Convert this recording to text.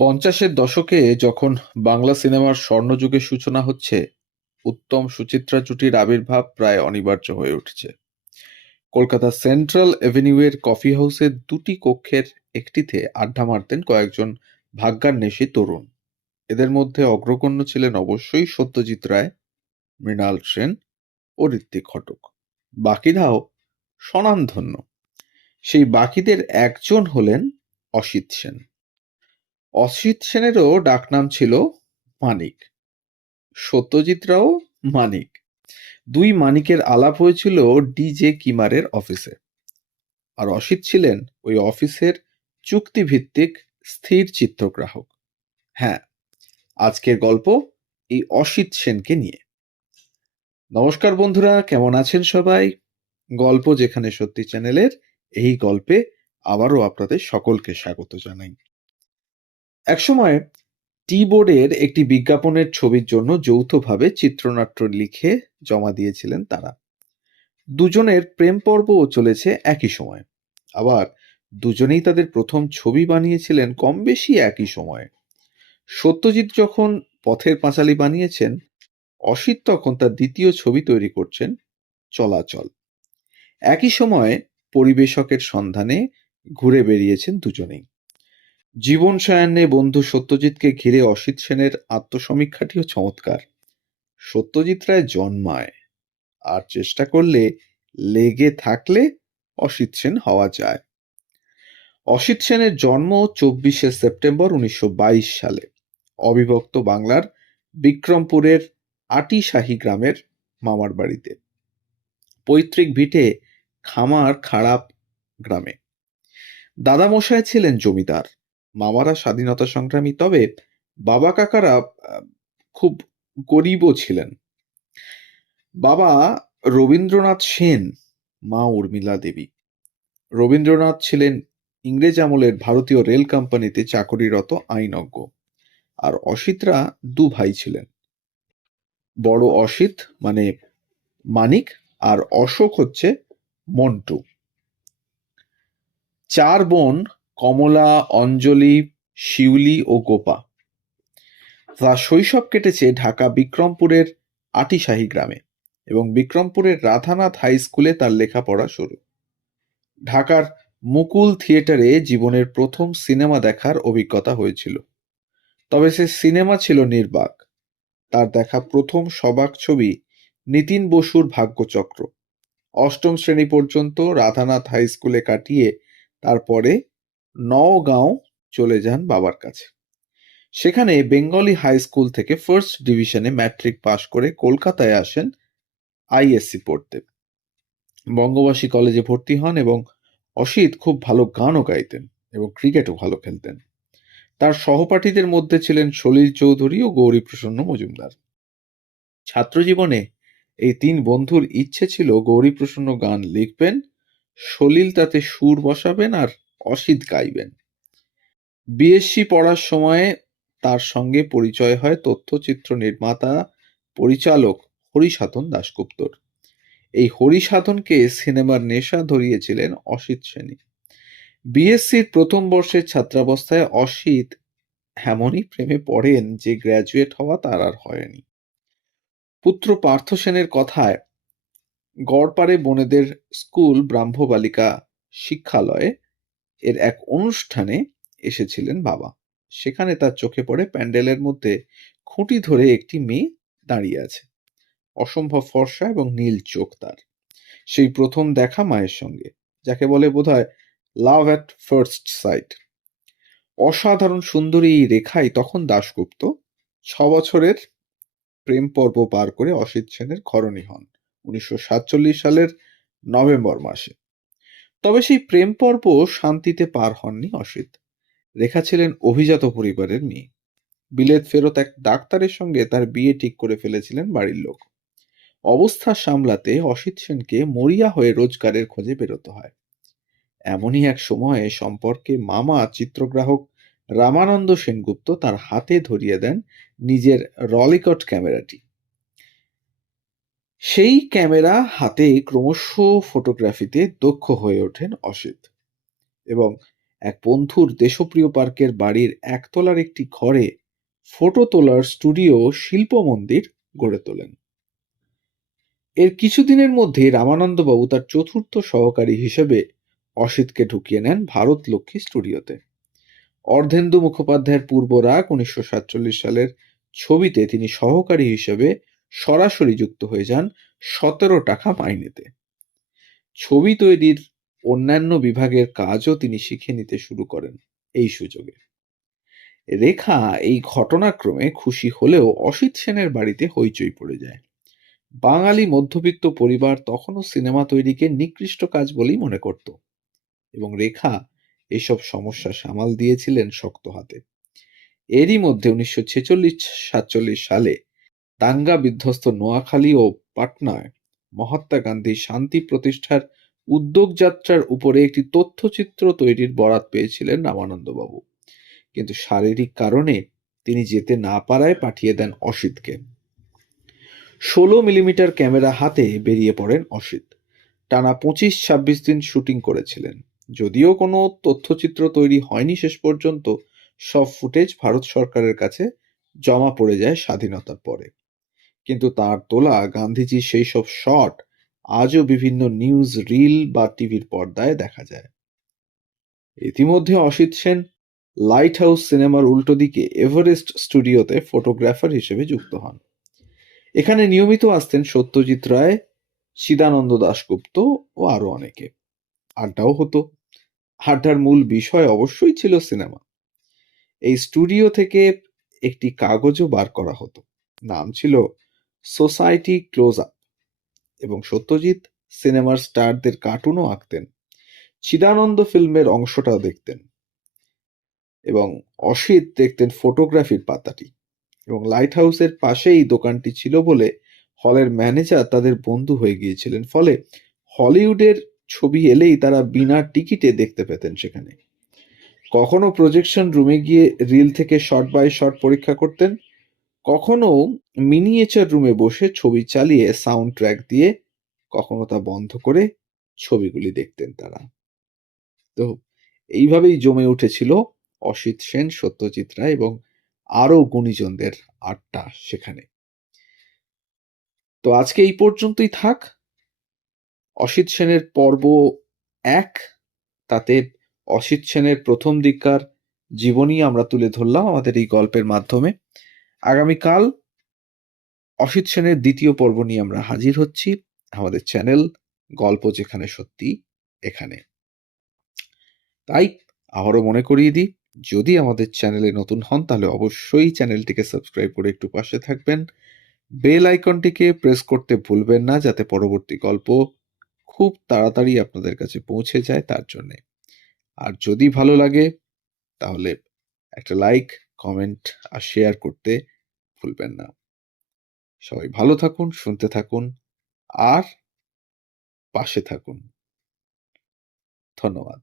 পঞ্চাশের দশকে যখন বাংলা সিনেমার স্বর্ণযুগের সূচনা হচ্ছে, উত্তম সুচিত্রা জুটির আবির্ভাব প্রায় অনিবার্য হয়ে উঠছে। কলকাতার সেন্ট্রাল এভিনিউয়ের কফি হাউসের দুটি কক্ষের একটিতে আড্ডা মারতেন কয়েকজন ভাগ্যান্বেষী তরুণ। এদের মধ্যে অগ্রগণ্য ছিলেন অবশ্যই সত্যজিৎ রায়, মৃণাল সেন ও ঋত্বিক ঘটক। বাকিরাও স্বনামধন্য। সেই বাকিদের একজন হলেন অসিত সেন। অসিত সেনেরও ডাকনাম ছিল মানিক। সত্যজিৎ রাও মানিক। দুই মানিকের আলাপ হয়েছিল ডিজে কিমারের অফিসে। আর অসিত ছিলেন ওই অফিসের চুক্তিভিত্তিক স্থির চিত্রগ্রাহক। হ্যাঁ, আজকের গল্প এই অসিত সেনকে নিয়ে। নমস্কার বন্ধুরা, কেমন আছেন সবাই? গল্প যেখানে সত্যি চ্যানেলের এই গল্পে আবারও আপনাদের সকলকে স্বাগত জানাই। একসময় টি বোর্ডের একটি বিজ্ঞাপনের ছবির জন্য যৌথভাবে চিত্রনাট্য লিখে জমা দিয়েছিলেন তারা। দুজনের প্রেম পর্বও চলেছে একই সময়। আবার দুজনেই তাদের প্রথম ছবি বানিয়েছিলেন কম বেশি একই সময়ে। সত্যজিৎ যখন পথের পাঁচালী বানিয়েছেন, অসিত তখন তার দ্বিতীয় ছবি তৈরি করছেন চলাচল। একই সময়ে পরিবেশকের সন্ধানে ঘুরে বেরিয়েছেন দুজনেই। জীবন সায়ান্নে বন্ধু সত্যজিৎকে ঘিরে অসিত সেনের আত্মসমীক্ষাটিও চমৎকার। সত্যজিৎ রায় জন্মায়, আর চেষ্টা করলে লেগে থাকলে অসিত সেন হওয়া যায়। অসিত সেনের জন্ম 24শে সেপ্টেম্বর 1922 সালে অবিভক্ত বাংলার বিক্রমপুরের আটিশাহী গ্রামের মামার বাড়িতে। পৈতৃক ভিটে খামার খারাপ গ্রামে। দাদামশাই ছিলেন জমিদার, মামারা স্বাধীনতা সংগ্রামী, তবে বাবা কাকারা খুব গরিবও ছিলেন। বাবা রবীন্দ্রনাথ সেন, মা উর্মিলা দেবী। রবীন্দ্রনাথ ছিলেন ইংরেজ আমলের ভারতীয় রেল কোম্পানিতে চাকরিরত আইনজ্ঞ। আর অসিতরা দু ভাই ছিলেন। বড় অসিত মানে মানিক, আর অশোক হচ্ছে মন্টু। চার বোন কমলা, অঞ্জলি, শিউলি ও গোপা। তার শৈশব কেটেছে ঢাকা বিক্রমপুরের আটিশাহী গ্রামে, এবং বিক্রমপুরের রাধানাথ হাই স্কুলে তার লেখাপড়া শুরু। ঢাকার মুকুল থিয়েটারে জীবনের প্রথম সিনেমা দেখার অভিজ্ঞতা হয়েছিল, তবে সে সিনেমা ছিল নির্বাক। তার দেখা প্রথম সবাক ছবি নিতিন বসুর ভাগ্যচক্র। অষ্টম শ্রেণী পর্যন্ত রাধানাথ হাই স্কুলে কাটিয়ে তারপরে নওগাঁও চলে যান বাবার কাছে। সেখানে বেঙ্গলি হাই স্কুল থেকে ফার্স্ট ডিভিশনে ম্যাট্রিক পাশ করে কলকাতায় আসেন আইএসসি পড়তে। বঙ্গবাসী কলেজে ভর্তি হন, এবং অসিত খুব ভালো গানও গাইতেন এবং ক্রিকেটও ভালো খেলতেন। তার সহপাঠীদের মধ্যে ছিলেন সলিল চৌধুরী ও গৌরীপ্রসন্ন মজুমদার। ছাত্রজীবনে এই তিন বন্ধুর ইচ্ছে ছিল গৌরীপ্রসন্ন গান লিখবেন, সলিল তাতে সুর বসাবেন, আর অসিত গাইবেন। বিএসসি পড়ার সময়ে তার সঙ্গে পরিচয় হয় তথ্যচিত্র নির্মাতা পরিচালক হরিসাধন দাশগুপ্তর। এই হরিসাধনকে সিনেমার নেশা ধরিয়েছিলেন অসিত সেনই। বিএসসির প্রথম বর্ষের ছাত্রাবস্থায় অসিত এমনই প্রেমে পড়েন যে গ্র্যাজুয়েট হওয়া তার আর হয়নি। পুত্র পার্থ সেনের কথায় গড়পাড়ে বনেদের স্কুল ব্রাহ্ম বালিকা শিক্ষালয়ে এর এক অনুষ্ঠানে এসেছিলেন বাবা। সেখানে তার চোখে পড়ে প্যান্ডেলের মধ্যে খুঁটি ধরে একটি মেয়ে দাঁড়িয়ে আছে। অসম্ভব ফর্সা এবং নীল চোখ তার। সেই প্রথম দেখা মায়ের সঙ্গে, যাকে বলে বোধহয় লাভ অ্যাট ফার্স্ট সাইট। অসাধারণ সুন্দরী এই রেখাই তখন দাশগুপ্ত 6 বছরের প্রেম পর্ব পার করে অসিত সেনের ঘরণী হন 1947 সালের নভেম্বর মাসে। তবে সেই প্রেম পর্ব শান্তিতে পার হননি অসিত। রেখা ছিলেন অভিজাত পরিবারের মেয়ে। বিলেত ফেরত এক ডাক্তারের সঙ্গে তার বিয়ে ঠিক করে ফেলেছিলেন বাড়ির লোক। অবস্থা সামলাতে অসিত সেনকে মরিয়া হয়ে রোজগারের খোঁজে বেরোতে হয়। এমনই এক সময়ে সম্পর্কে মামা চিত্রগ্রাহক রামানন্দ সেনগুপ্ত তার হাতে ধরিয়ে দেন নিজের রলিকট ক্যামেরাটি। সেই ক্যামেরা হাতে ক্রমশ ফটোগ্রাফিতে দক্ষ হয়ে ওঠেন অসিত, এবং এক বন্ধুর দেশপ্রিয় পার্কের বাড়ির একতলার একটি ঘরে ফটো তোলার স্টুডিও শিল্প মন্দির গড়ে তোলেন। এর কিছুদিনের মধ্যেই রামানন্দবাবু তার চতুর্থ সহকারী হিসেবে অসিতকে ঢুকিয়ে নেন ভারত লক্ষ্মী স্টুডিওতে। অর্ধেন্দু মুখোপাধ্যায়ের পূর্বরাগ 1947 সালের ছবিতে তিনি সহকারী হিসেবে সরাসরি যুক্ত হয়ে যান 17 টাকা মাইনেতে। ছবি তৈরির অন্যান্য বিভাগের কাজও তিনি শিখে নিতে শুরু করেন এই সুযোগে। রেখা এই ঘটনাক্রমে খুশি হলেও অসিত সেনের বাড়িতে হইচই পড়ে যায়। বাঙালি মধ্যবিত্ত পরিবার তখনও সিনেমা তৈরিকে নিকৃষ্ট কাজ বলেই মনে করত, এবং রেখা এসব সমস্যা সামাল দিয়েছিলেন শক্ত হাতে। এরই মধ্যে 1946-47 সালে দাঙ্গা বিধ্বস্ত নোয়াখালী ও পাটনায় মহাত্মা গান্ধী শান্তি প্রতিষ্ঠার উদ্যোগযাত্রার উপরে একটি তথ্যচিত্র তৈরির বরাত পেয়েছিলেন রামানন্দবাবু, কিন্তু শারীরিক কারণে তিনি যেতে না পারায় পাঠিয়ে দেন অসিতকে। 16 মিলিমিটার ক্যামেরা হাতে বেরিয়ে পড়েন অসিত। টানা 25-26 দিন শুটিং করেছিলেন। যদিও কোনো তথ্যচিত্র তৈরি হয়নি শেষ পর্যন্ত, সব ফুটেজ ভারত সরকারের কাছে জমা পড়ে যায় স্বাধীনতার পরে। কিন্তু তার তোলা গান্ধীজির সেই সব শট আজও বিভিন্ন নিউজ রিল বা টিভির পর্দায় দেখা যায়। ইতিমধ্যে অসিত সেন লাইট হাউস সিনেমার উল্টো দিকে এভারেস্ট স্টুডিওতে ফটোগ্রাফার হিসেবে যুক্ত হন। এখানে নিয়মিত আসতেন সত্যজিৎ রায়, চিদানন্দ দাশগুপ্ত ও আরো অনেকে। আড্ডাও হতো। আড্ডার মূল বিষয় অবশ্যই ছিল সিনেমা। এই স্টুডিও থেকে একটি কাগজও বার করা হতো, নাম ছিল সোসাইটি ক্লোজ আপ, এবং সত্যজিৎ সিনেমার স্টারদের কার্টুনও আঁকতেন। চিদানন্দ ফিল্মের অংশটাও দেখতেন, এবং অসিত দেখতেন ফটোগ্রাফির পাতাটি। এবং লাইট হাউসের পাশেই দোকানটি ছিল বলে হলের ম্যানেজার তাদের বন্ধু হয়ে গিয়েছিলেন, ফলে হলিউডের ছবি এলেই তারা বিনা টিকিটে দেখতে পেতেন সেখানে। কখনো প্রজেকশন রুমে গিয়ে রিল থেকে শট বাই শট পরীক্ষা করতেন, কখনো মিনিয়েচার রুমে বসে ছবি চালিয়ে সাউন্ড ট্র্যাক দিয়ে কখনো তা বন্ধ করে ছবিগুলি দেখতেন তারা। তো এইভাবেই জমে উঠেছিল অসিত সেন, সত্যজিৎ রায় এবং আরো গুণীজনদের আড্ডা সেখানে। তো আজকে এই পর্যন্তই থাক। অসিত সেনের পর্ব 1, তাতে অসিত সেনের প্রথম দিককার জীবনী আমরা তুলে ধরলাম আমাদের এই গল্পের মাধ্যমে। আগামীকাল অসিত সেনের দ্বিতীয় পর্ব নিয়ে আমরা হাজির হচ্ছি আমাদের চ্যানেল গল্প যেখানে সত্যি এখানে। তাই আবারও মনে করিয়ে দিই, যদি আমাদের চ্যানেলে নতুন হন তাহলে অবশ্যই চ্যানেলটিকে সাবস্ক্রাইব করে একটু পাশে থাকবেন। বেল আইকনটিকে প্রেস করতে ভুলবেন না, যাতে পরবর্তী গল্প খুব তাড়াতাড়ি আপনাদের কাছে পৌঁছে যায় তার জন্যে। আর যদি ভালো লাগে তাহলে একটা লাইক, কমেন্ট আর শেয়ার করতে ভুলবেন না। সবাই ভালো থাকুন, শুনতে থাকুন আর পাশে থাকুন। ধন্যবাদ।